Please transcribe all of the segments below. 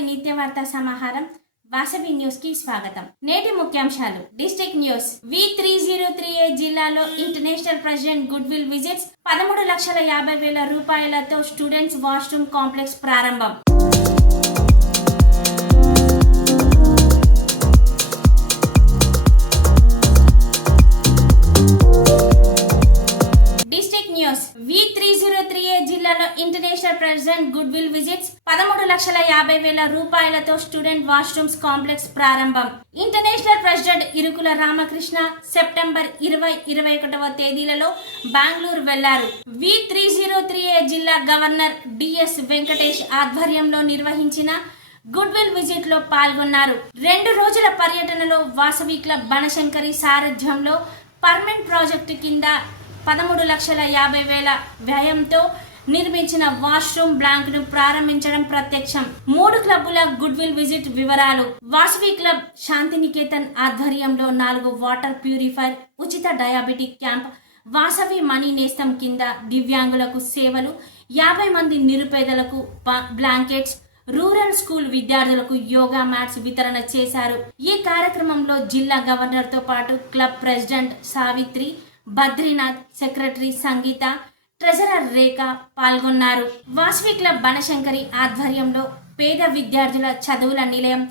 సమాహారం వాసవి న్యూస్కి స్వాగతం. నేటి ముఖ్యాంశాలు. District news. V three zero three A జిల్లాలో international president goodwill visits పదమూడు లక్షల యాభై వేల రూపాయలతో స్టూడెంట్స్ వాష్రూమ్ కాంప్లెక్స్ ప్రారంభం. International president goodwill visits పదమూడు లక్షల యాభై వేల రూపాయలతో స్టూడెంట్ వాష్రూమ్స్ కాంప్లెక్స్ ప్రారంభం. International president Irukula Ramakrishna September ఇరవై ఇరవై ఒకటవ తేదీలలో బెంగళూరు వెళ్ళారు. V three zero three A జిల్లా గవర్నర్ డిఎస్ వెంకటేష్ ఆధ్వర్యంలో నిర్వహించిన గుడ్ విల్ విజిట్లో పాల్గొన్నారు. రెండు రోజుల పర్యటనలో వాసవి క్లబ్ బనశంకరి సారథ్యంలో పర్మనెంట్ ప్రాజెక్టు కింద పదమూడు లక్షల యాభై వేల వ్యయంతో నిర్మించిన వాష్రూమ్ బ్లాంక్ను ప్రారంభించడం ప్రత్యక్షం. మూడు క్లబ్బుల గుడ్ విల్ విజిట్ వివరాలు. వాసవి క్లబ్ శాంతినికేతన్ ఆధ్వర్యంలో నాలుగు వాటర్ ప్యూరిఫైర్ ఉచిత డయాబెటిక్ క్యాంప్ వాసవి మనీ నేస్తం కింద దివ్యాంగులకు సేవలు యాభై మంది నిరుపేదలకు బ్లాంకెట్స్ రూరల్ స్కూల్ విద్యార్థులకు యోగా మ్యాట్స్ వితరణ చేశారు. ఈ కార్యక్రమంలో జిల్లా గవర్నర్తో పాటు club president Savitri Badrinath secretary Sangeetha treasurer Rekha పాల్గొన్నారు. వాసవి క్లబ్ బనశంకరి ఆధ్వర్యంలో పేద విద్యార్థుల చదువుల నిలయం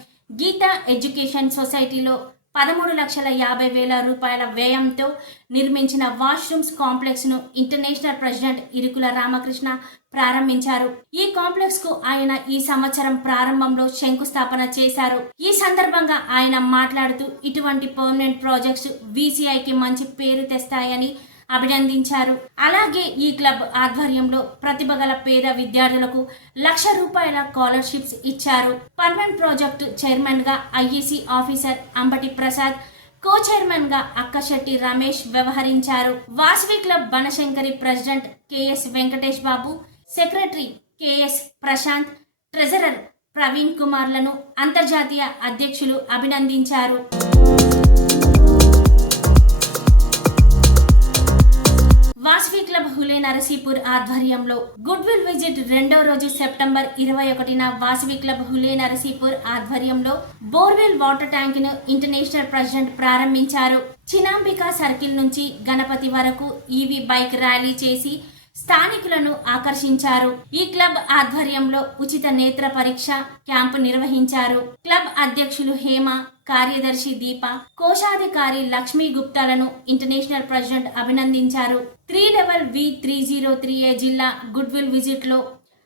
గీతా ఎడ్యుకేషన్ సొసైటీలో పదమూడు లక్షల యాభై వేల రూపాయల వ్యయంతో నిర్మించిన వాష్రూమ్స్ కాంప్లెక్స్ను ఇంటర్నేషనల్ ప్రెసిడెంట్ ఇరుకుల రామకృష్ణ ప్రారంభించారు. ఈ కాంప్లెక్స్కు ఆయన ఈ సంవత్సరం ప్రారంభంలో శంకుస్థాపన చేశారు. ఈ సందర్భంగా ఆయన మాట్లాడుతూ ఇటువంటి పర్మనెంట్ ప్రాజెక్ట్స్ వీసీఐకి మంచి పేరు తెస్తాయని అభినందించారు. అలాగే ఈ క్లబ్ ఆధ్వర్యంలో ప్రతిభ గల పేద విద్యార్థులకు లక్ష రూపాయల స్కాలర్షిప్స్ ఇచ్చారు. పర్మనెంట్ ప్రాజెక్టు చైర్మన్గా IEC officer Ambati Prasad co చైర్మన్గా అక్కశెట్టి రమేష్ వ్యవహరించారు. Vasavi club Banashankari president K S Venkatesh Babu secretary K S Prashanth treasurer Praveen కుమార్లను అంతర్జాతీయ అధ్యక్షులు అభినందించారు. హులే ఆధ్వర్యంలో గుడ్ విల్ విజిట్ రెండో రోజు సెప్టెంబర్ ఇరవై ఒకటిన వాసవి క్లబ్ హులే నరసీపూర్ ఆధ్వర్యంలో బోర్వెల్ వాటర్ ట్యాంక్ను ఇంటర్నేషనల్ ప్రెసిడెంట్ ప్రారంభించారు. చినాంబికా సర్కిల్ నుంచి గణపతి వరకు ఈవీ బైక్ ర్యాలీ చేసి స్థానికులను ఆకర్షించారు. ఈ క్లబ్ ఆధ్వర్యంలో ఉచిత నేత్ర పరీక్ష క్యాంపు నిర్వహించారు. క్లబ్ అధ్యక్షులు హేమ కార్యదర్శి దీప కోశాధికారి లక్ష్మీ గుప్తాలను ఇంటర్నేషనల్ ప్రెసిడెంట్ అభినందించారు. Three level V three zero three A జిల్లా goodwill విజిట్లో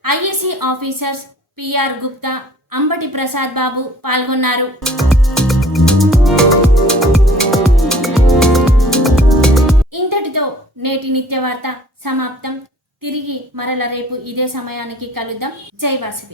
ISC officers PR Gupta Ambati Prasad Babu పాల్గొన్నారు. ఇంతటితో నేటి నిత్య వార్త సమాప్తం. తిరిగి మరల రేపు ఇదే సమయానికి కలుద్దాం. జై వాసవి.